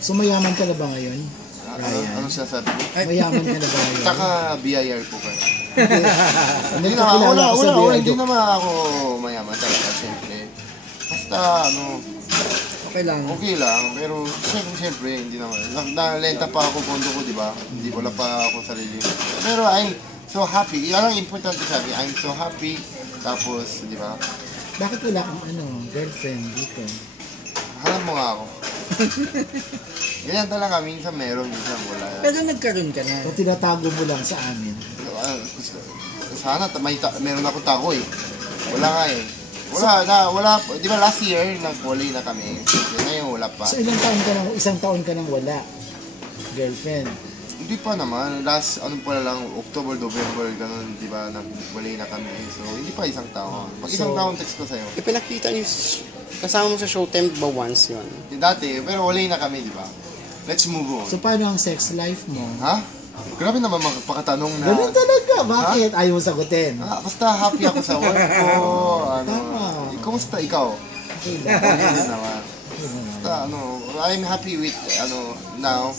So mayaman ka na ba ngayon? Ano sasabi ko? Mayaman ka na ba ngayon? Tsaka BIR po kayo. Hindi Hindi naman ako mayaman talaga, siyempre. Basta, okay lang. Okay lang, pero siyempre, hindi naman. Nalenta pa ako pondo ko, di ba? Hindi wala pa ako sarili. Pero I'm so happy. Yan ang importante sa akin. I'm so happy. Tapos, di ba? Bakit wala kang girlfriend dito? Hanap mo nga ako. Ganyan talaga, minsan meron, minsan wala. Pero nagkaroon ka na. O tinatago mo lang sa amin? Sana, meron akong tako eh. Wala nga eh. Wala, di ba last year, nag-volley na kami. Ngayon, wala pa. So isang taon ka nang wala? Girlfriend? Hindi pa naman. Last, lang, October, November, ganun, di ba, nag-volley na kami. So, hindi pa isang taon. Pag isang taon, text ko sa'yo. Ipinakita niyo, kasama mo sa Showtime ba once yun? Dati, pero volley na kami, di ba? Let's move on. So, paano ang sex life mo? Ha? Grabe naman magpakatanong na. Ganun talaga. Bakit? Ayaw mo sagutin. Basta happy ako sa work ko. Tama. Kumusta ikaw? Okay lang. Hindi naman. Basta I'm happy with, now.